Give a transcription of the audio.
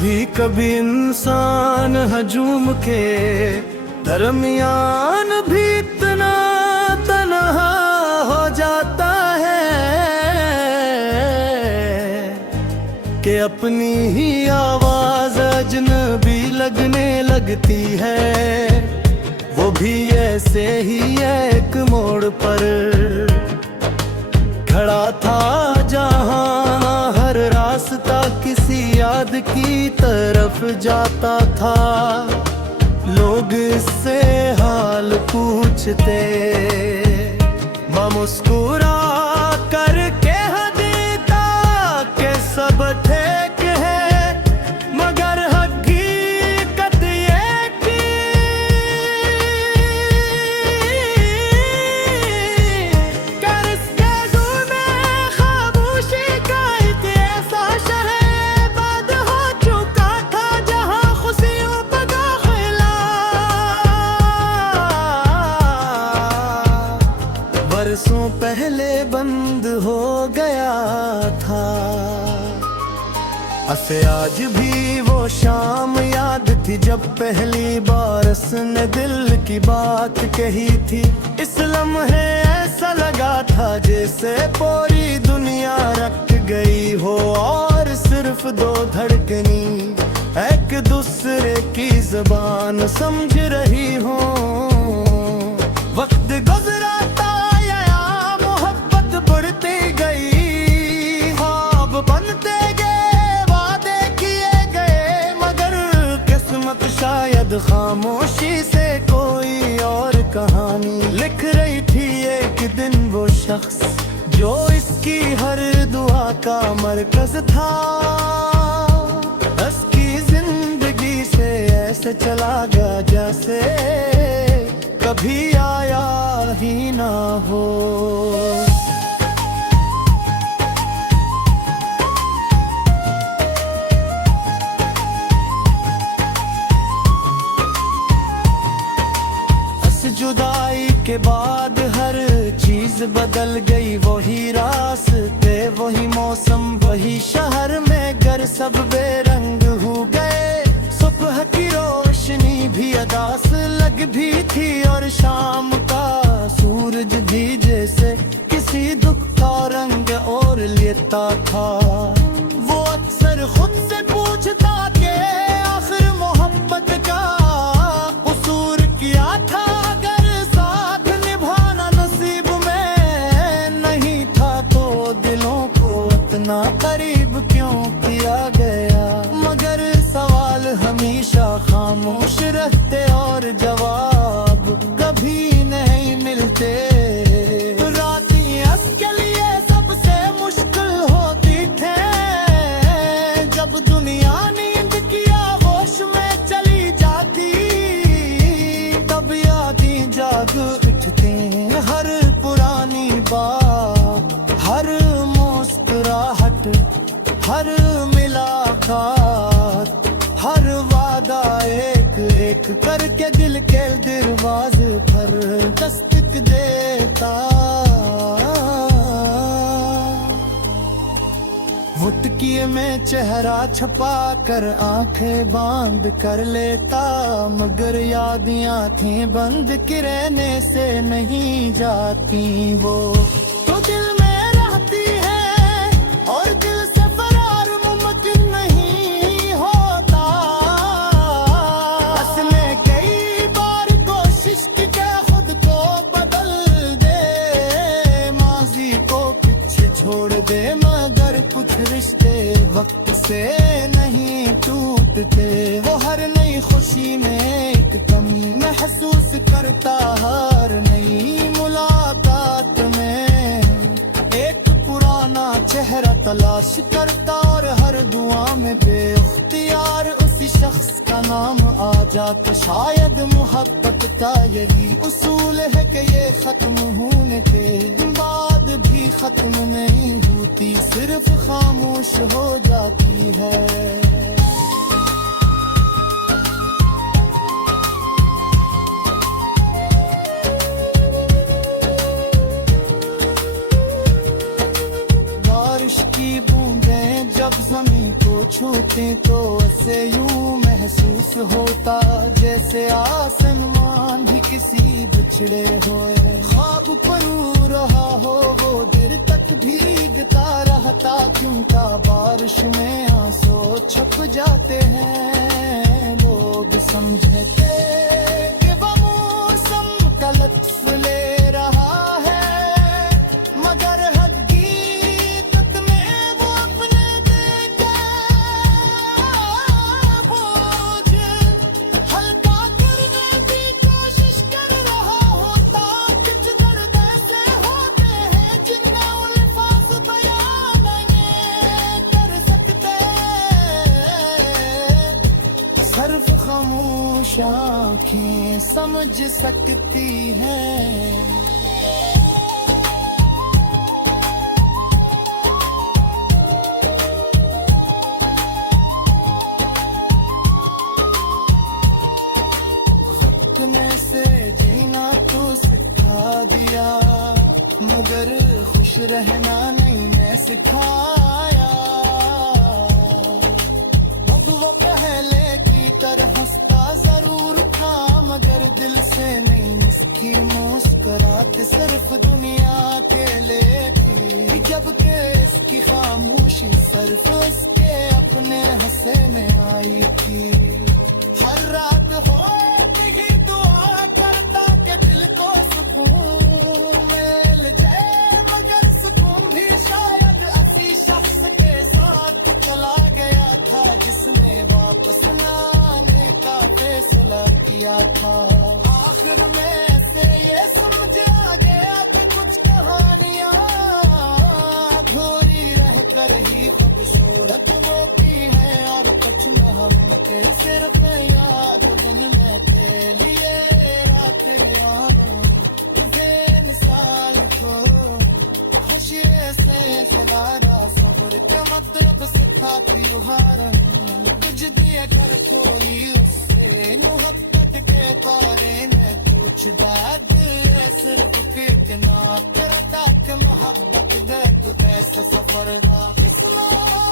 कभी कभी इंसान हजूम के दरमियान भी इतना तन्हा हो जाता है कि अपनी ही आवाज अजनबी लगने लगती है। वो भी ऐसे ही एक मोड़ पर खड़ा था जहां हर रास्ता किसी याद की तरफ जाता था। लोग इससे हाल पूछते, मैं मुस्कुरा कर कह देता कि सब ठीक है, मगर हकीकत ये कि कर इसके दूर में खामोशी का एक ऐसा शहर बंद हो चुका था जहां खुशियों का दाखिला बरसों पहले बंद हो गया था। असे आज भी वो शाम याद थी जब पहली बार उसने दिल की बात कही थी। इस लम्हे ऐसा लगा था जैसे पूरी दुनिया रख गई हो और सिर्फ दो धड़कनी एक दूसरे की जुबान समझ रही हो। वक्त गुजराता या मोहब्बत बढ़ती गई, ख्वाब बनते गए, वादे किए गए, मगर किस्मत शायद खामोशी से कोई और कहानी लिख रही थी। एक दिन वो शख्स जो इसकी हर दुआ का मरकज था, उसकी जिंदगी से ऐसे चला गया जैसे कभी आया ही ना हो। इस जुदाई के बाद हर चीज बदल गई, वही रास्ते वही मौसम वही शहर में घर सब बेरंग हो गए। सुबह की रोशनी भी अदास लग भी थी और शाम का सूरज भी जैसे किसी दुख का रंग और लेता था। वो अक्सर खुद से पूछता कि आखिर मोहब्बत का कसूर क्या था, अगर साथ निभाना नसीब में नहीं था तो दिलों को इतना करीब क्यों किया गया। मगर सवाल हमेशा खामोश रहते और जवाब कभी नहीं मिलते। रातें उसके लिए सबसे मुश्किल होती थे, जब दुनिया नींद की आगोश में चली जाती, तब यादें जाग उठती। हर पुरानी बात, हर मुस्कुराहट, हर मुलाकात, हर वादा एक एक करके दिल के दरवाजे पर दस्तक देता। मुटकी में चेहरा छुपा कर आंखें बांध कर लेता, मगर यादियां थी बंद कि रहने से नहीं जाती। वो तो दिल में रहती है और दिल से फरार मुमकिन नहीं होता। असले कई बार कोशिश की के खुद को बदल दे, माजी को पीछे छोड़ दे, मगर कुछ रिश्ते वक्त से नहीं टूटते। वो हर नई खुशी में एक कमी महसूस करता, हर नई मुलाकात में एक पुराना चेहरा तलाश करता, और हर दुआ में बेख्तियार उसी शख्स का नाम आ जाता। शायद मोहब्बत का यही उसूल है कि ये खत्म होने के बाद भी खत्म नहीं होती, सिर्फ खामोश हो जाती है। बारिश की बूंदें जब ज़मीं को छूती तो ऐसे यूं महसूस होता जैसे आसमान भी किसी बिछड़े हुए ख्वाब परू रहा हो वो देर तक भीगता रहता क्यों का बारिश में आंसू छुप जाते हैं लोग समझते कि वो मौसम का लत्फ ले रहा है मगर हकीकत में वो अपने देते बोझ हल्का करने की कोशिश कर रहा होता कुछ दर्द ऐसे होते हैं जिनका अल्फाज बयान नहीं कर सकते सिर्फ खामोश आँखें समझ सकती हैं अपने से जीना तो सिखा दिया मगर खुश रहना नहीं मैं सिखाया अब वो पहले की तरह हंसता जरूर था मगर दिल से नहीं इसकी मुस्कुराहट सिर्फ दुनिया के लिए थी जबकि इसकी खामोशी सिर्फ उसके अपने हंसे में आई थी हर रात होती ही दुआ करता कि दिल को सुकून मिल जाए मगर सुकून भी शायद ऐसी शख्स के साथ चला गया था जिसने वापस न आने का फैसला किया था आखिर में से ये समझ आ गया कि कुछ कहानियां अधूरी रह कर ही खूबसूरत होती है और कुछ मोहब्बतें सिर्फ याद बनने के लिए आते और तुझे मिसाल को खुशियों से सवारा सब्र का मतलब सिखाती हार तुझ दिए कर कोई उससे मोहब्बत के बारे में पूछता सिर्फ कितना करता कि मोहब्बत दे तो कैसा सफर था